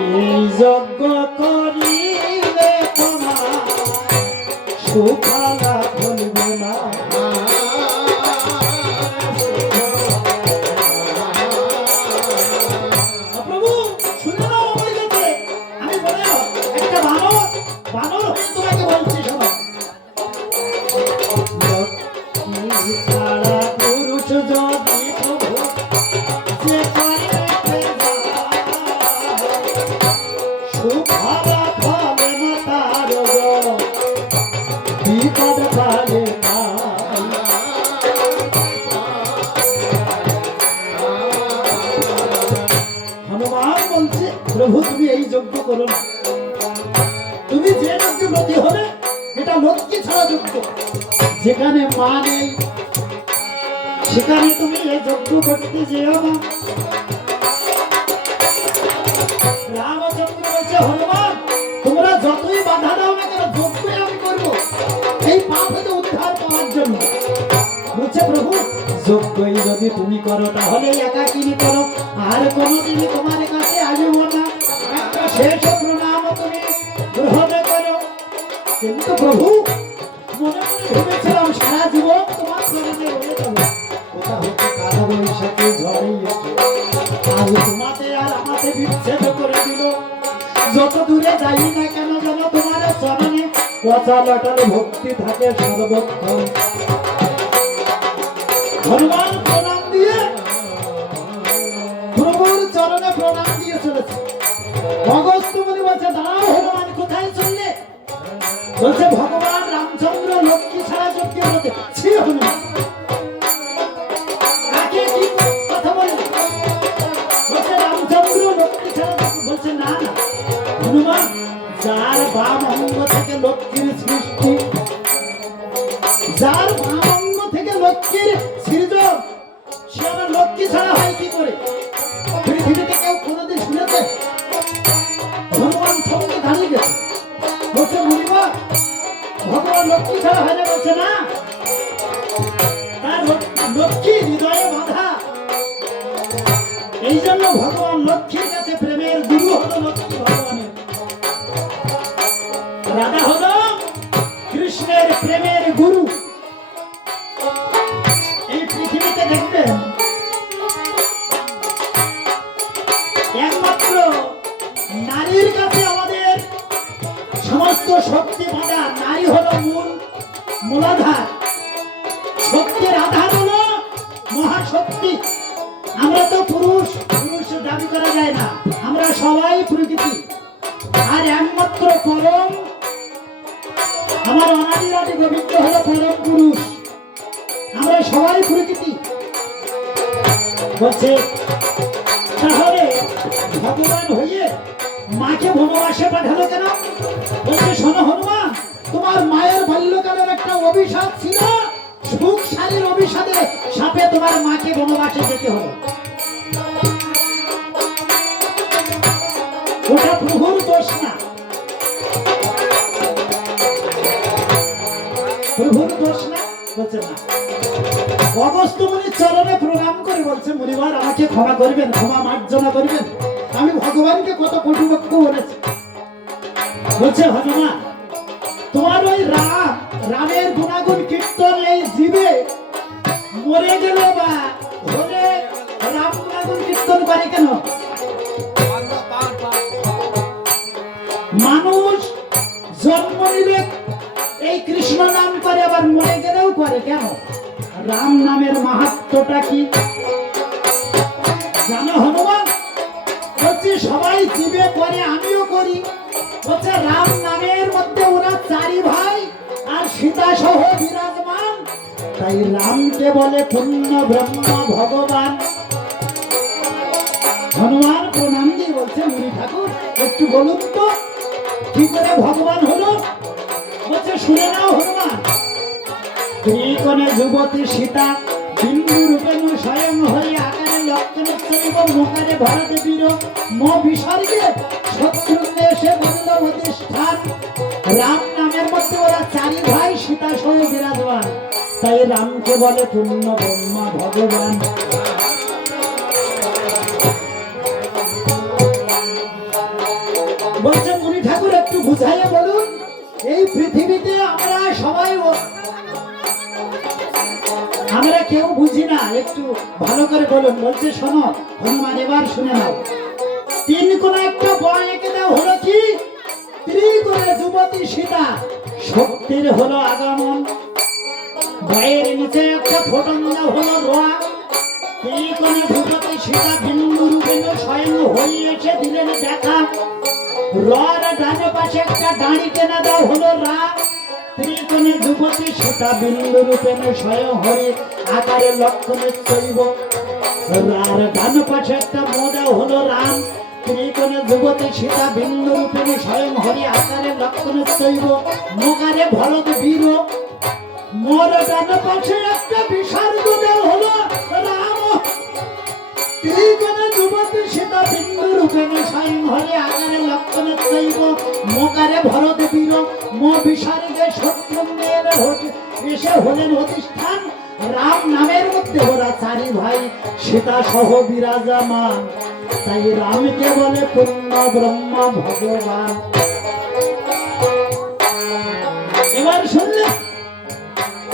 এই যজ্ঞ করিলে তোমার সুফলা ভুলবে না। প্রভু শুনে নাও আমার কাছে, আমি বলে একটা বানর হয়ে তোমাকে বলছি, শোনো। লক্ষ্মী ছাড়া পুরুষ যদি প্রভু যে সুফলা ফলে না তার বিপদ ফলে না। হনুমান বলছে প্রভু তুমি এই যজ্ঞ করো না, তুমি যে যজ্ঞ ব্রতী হবে এটা লক্ষ্মী ছাড়া যজ্ঞ, যেখানে মা নেই সেখানে তুমি এই যজ্ঞ করতে যেও না। রামচন্দ্র বলছে হনুমান তোমরা যতই বাধা দাও না কেন যজ্ঞই আমি করবো এই পাপ হতে উদ্ধার পাওয়ার জন্য। বলছে প্রভু যজ্ঞই যদি তুমি করো তাহলে একাকিনী করো, আর কোনোদিনই তোমার কাছে আসব না, একটা শেষ প্রণাম তুমি গ্রহণ করো। কিন্তু প্রভু মনে মনে ভেবেছিলাম সারা জীবন তোমার চরণে রয়ে যাবো, কোথা হতে কালো বৈশাখী ঝড়ে এসে আজ তোমাতে আর আমাকে বিচ্ছেদ করে দিল। যত দূরে যাই না কেন যেন তোমার চরণে অচালটার ভক্তি থাকে সর্বক্ষণ। হনুমান প্রণাম দিয়ে প্রভুর চরণে প্রণাম দিয়ে চলেছে। অগস্ত্য মুনি বলছে দাঁড়াও হনুমান কোথায় চললে? বলছে ভগবান রামচন্দ্র লক্ষ্মী ছাড়া যজ্ঞ হতে। ছি হনুমান কাকে কি কথা বলে? বলছে রামচন্দ্র লক্ষ্মী ছাড়া। বলছে না না হনুমান, যার বাম অঙ্গ থেকে লক্ষ্মীর সৃষ্টি, যার বাম অঙ্গ থেকে লক্ষ্মীর সৃজন, সে আমার লক্ষ্মী ছাড়া হয় কি করে? পৃথিবীতে কেউ কোনোদিন শুনেছে? হনুমান থমকে দাঁড়িয়ে গেছে। বলছে মুনিবা ভগবান লক্ষ্মী ছাড়া হয় না। বলছে না, তার লক্ষ্মী হৃদয়ে বাঁধা, এই জন্য ভগবান লক্ষ্মীর কাছে প্রেমের গুরু হলো লক্ষ্মী ভগবানের। রাধা হলো কৃষ্ণের প্রেমের গুরু। এই পৃথিবীতে দেখবেন একমাত্র নারীর কাছে আমাদের সমস্ত শক্তি বাঁধা, নারী হলো মূলাধার, শক্তির আধার হলো মহাশক্তি। আমরা তো পুরুষ দাবি করা যায় না, আমরা সবাই প্রকৃতি। আর একমাত্র পরম আমার অনাদিরাদি গোবিন্দ হলো পরম পুরুষ, আমরা সবাই প্রকৃতি। বলছে তাহলে ভগবান হয়ে মাকে বনবাসে পাঠালো কেন? বলছে শোনো হনুমান, তোমার মায়ের বাল্যকালের একটা অভিশাপ ছিল, সুখশালীর অভিশাপে সাপে তোমার মাকে বনবাসে যেতে হলো। ওটা প্রভুর দোষ না, প্রভুর দোষ না। বলছে না। অগস্ত্য মুনির চরণে প্রণাম করে বলছে মুনিবার আমাকে ক্ষমা করবেন, ক্ষমা মার্জনা করবেন, আমি ভগবানকে কত কটুবাক্য বলেছি। বলছে হনুমান তোমার ওই রামের গুণাগুণ কীর্তন এই জীবে মরে গেল বা হলে রাম গুণাগুণ কীর্তন করে কেন? মানুষ জন্ম নিলে এই কৃষ্ণ নাম করে, আবার মরে গেলেও করে কেন? রাম নামের মাহাত্ম্যটা কি জানো হনুমান? বলছে সবাই জীবে করে, আমিও করি। বলছে রাম নামের মধ্যে ওরা চারি ভাই আর সীতা সহ বিরাজমান, তাই রামকে বলে পূর্ণ ব্রহ্ম ভগবান। হনুমান প্রণাম দিয়ে বলছে মুনি ঠাকুর একটু বলুন তো কি করে ভগবান হলো? বলছে শুনে নাও হনুমান, ত্রিকোণে যুবতী সীতা বিন্দু রূপেণ স্বয়ং হরি আকারে লক্ষণে চলিব মুখারে ভরতে বীর মো বিসর্গে শত্রুঘ্নে এসে বলিল অধিষ্ঠান। রাম নামের মধ্যে ওরা চারি ভাই সীতা সহ বিরাজমান, তাই রামকে বলে পূর্ণ ব্রহ্মা ভগবান। বুঝাইয়া বলুন, এই পৃথিবীতে আমরা কেউ বুঝি না, একটু ভালো করে বলুন। বলছে শোনো হনুমান, এবার শুনে নাও। তিন কোন একটা বয় এঁকে দাও, হলো কি? ত্রিকোণে যুবতী সীতা, শক্তির হলো আগমন। বয়ের নিচে একটা ফোটন দাও, হলো রোয়া। ত্রিকোণে যুবতী সীতা বিন্দু রূপেণ স্বয়ং হয়ে এসে দিলেন দেখা। রর ডানে পাশে একটা দাঁড়ি টেনে দাও, হলো রা। ত্রিকোণে যুবতী সীতা বিন্দু রূপেণ স্বয়ং হরি আকারে লক্ষণে চৈব। রার ডান পাশে একটা মো দাও, হলো রাম। ত্রিকোণে যুবতী সীতা বিন্দু রূপেণী স্বয়ং হরি আকারে লক্ষণে চৈব। মোকারে ভরত বীর। মোর ডান পাশে একটা বিসর্গ দেও, হলো রাম। ত্রিকোণে যুবতী সীতা বিন্দু রূপেণী স্বয়ং হরি আকারে লক্ষণে চৈব। মোকারে ভরত বীর। মো বিসর্গে শত্রুঘ্নের এসে হলেন অধিষ্ঠান। রাম নামের মধ্যে ওরা চারি ভাই, সীতা সহ বিরাজমান। তাই রামকে বলে পূর্ণ ব্রহ্ম ভগবান। এবার শুনলে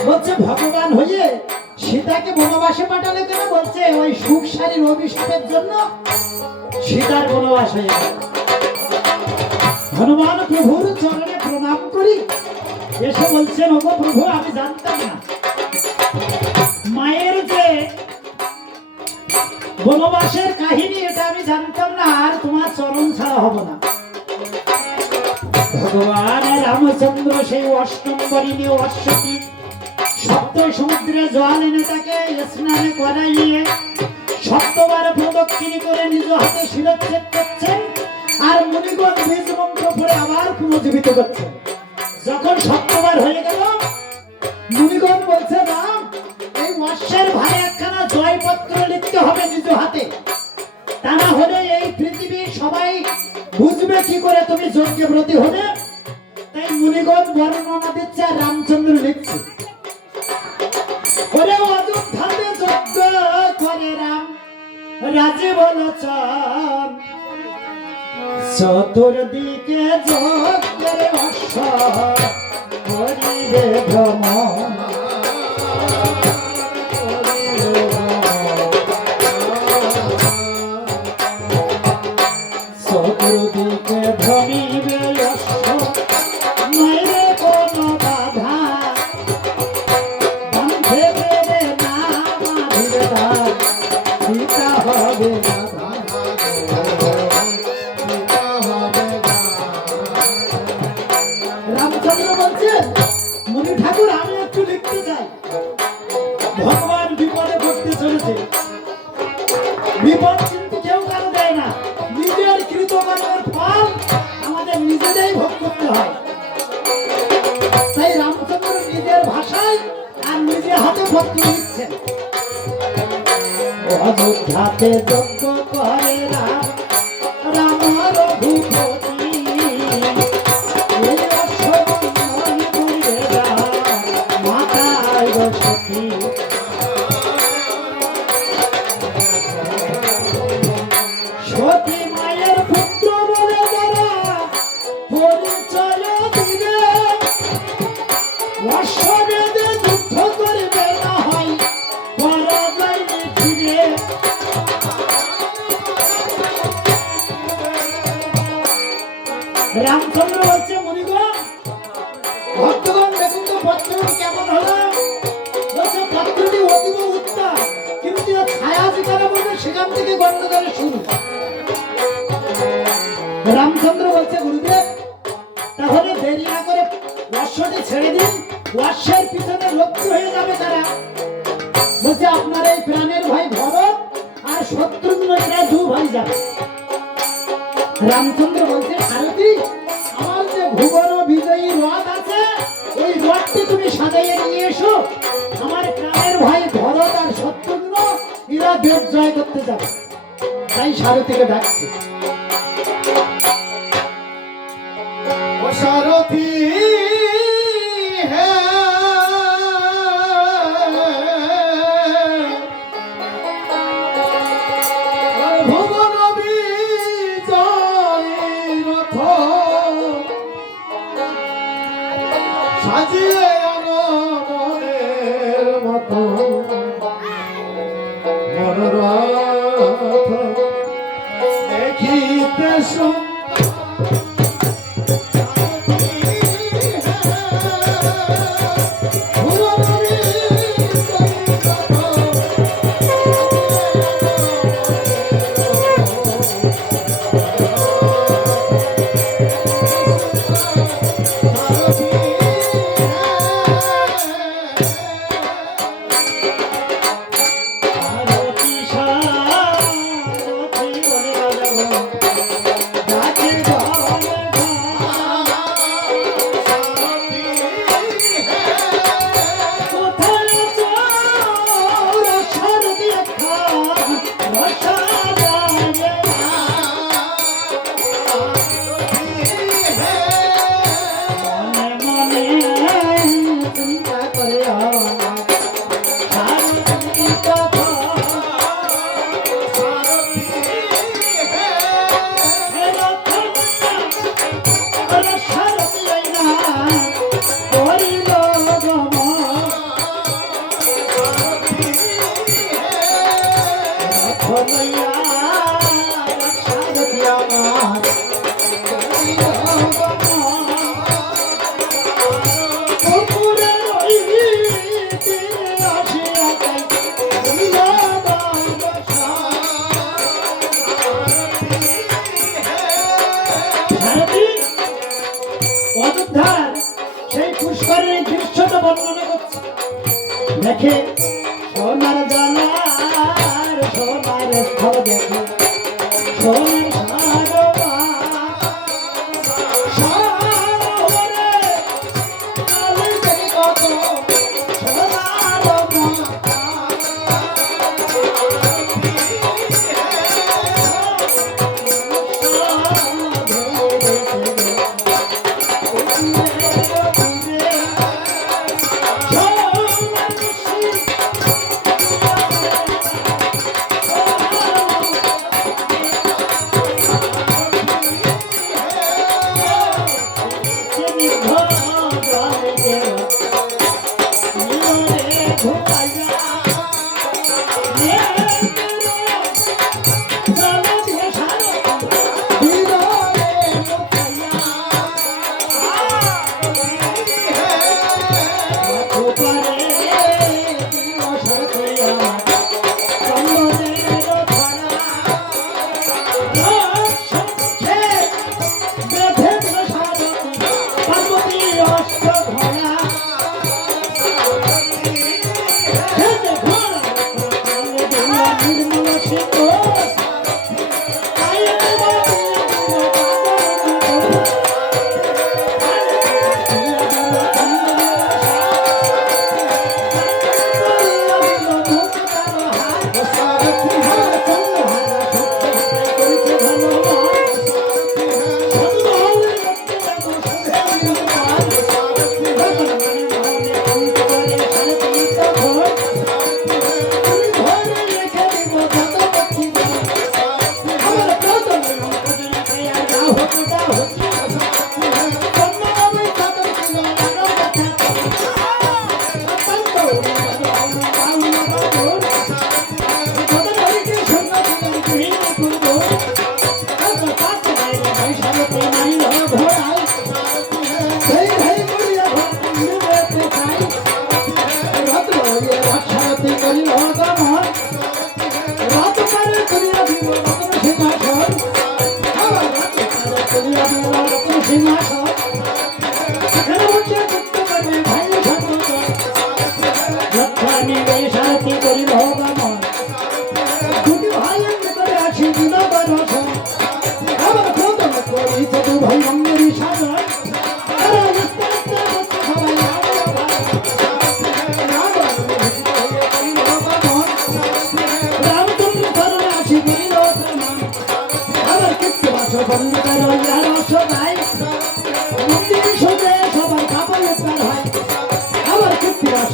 বলছে ভগবান হয়ে সীতাকে বনবাসে পাঠালে কেন? বলছে ওই সুখসারীর অভিশাপের জন্য সীতার বনবাস হয়ে গেল। হনুমান প্রভুর চরণে প্রণাম করি, এসে বলছেন ওগো প্রভু, আমি জানতাম না মায়ের যে বনবাসের কাহিনী, এটা আমি জানতাম না, আর তোমার চরণ ছাড়া হব না। ভগবান রামচন্দ্র সেই অষ্টম্বরিণী অশ্বতী সপ্ত সমুদ্রে জল এনে তাকে স্নানে করাইয়ে সপ্তবার প্রদক্ষিণী করে নিজ হাতে শিরচ্ছেদ করছেন, আর মুনিগণ বীজ মন্ত্র পড়ে আবার পুনর্জীবিত করছেন। যখন সপ্তবার হয়ে গেল, মুনিগণ বলছে রাম, এই অশ্বের ভারে একখানা জয়পত্র লিখতে হবে নিজ হাতে, তা না হলে এই পৃথিবীর সবাই বুঝবে কি করে তুমি যজ্ঞব্রতী হবে। তাই মুনিগণ বর্ণনা দিচ্ছে আর রামচন্দ্র লিখছে। ওরে অযোধ্যাতে যজ্ঞ করে রাম রাজে বলছেন, চতুর্দিকে যজ্ঞের অশ্ব করিবে ভ্রমণ। চতুর্দিকে ভ্রমিবে অশ্ব, নইলে কোনো বাধা। বাঁধে বেড়ে না বাঁধিবে তার, সীতা হবে বাধা। রামচন্দ্র বলছে, মুনি ঠাকুর আমি একটু লিখতে চাই। ভগবান বিপদে পড়তে চলেছে। বিপদ কিন্তু কেউ কারো দেয় না, নিজের কৃতকর্মের ফল আমাদের নিজেদেরই ভোগ করতে হয়। তাই রামচন্দ্র নিজের ভাষায় আর নিজের হাতে পত্র লিখছেন। অযোধ্যাতে যজ্ঞ করে রাম, রাম রঘুপতি। এই অশ্বমঙ্গল করিবে রাম, মাতায় বসতি। সতী মায়ের পুত্র বলে তারা পরিচয় দিবে, অশ্বমেধে যুদ্ধ করিবে, না হয় পরাজয় মিটিবে। রামচন্দ্র বলছে, মুনিগণ ভক্তগণ দেখুন তো পত্রটি কেমন হলো। বলছে পত্রটি অতীব উত্তম, কিন্তু ছায়া যেখানে বলবে সেখান থেকে গন্ডগোলের শুরু। রামচন্দ্র বলছে, গুরুদেব তাহলে দেরি না করে অশ্বটি ছেড়ে দিন, অশ্বের পিছনে লক্ষ্য হয়ে যাবে তারা। বলছে আপনার এই প্রাণের ভাই ভরত আর শত্রুঘ্ন, এরা দু ভাই যাবে। রামচন্দ্র বলছে, সারথি আমার যে ভুবন বিজয়ী রথ আছে, ওই রথটি তুমি সাজাইয়ে নিয়ে এসো। আমার প্রাণের ভাই ভরত আর শত্রুঘ্ন এরা দেব জয় করতে যাবে। তাই সারথিকে ডাকছে। ও সারথি ভুবন বিজয়ী রথ আসো অযোধ্যার সেই পুষ্করের দৃশ্যটা বর্ণনা করছে দেখে সোনার জানার সোনার স্থল দেখে সোনার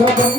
সবাই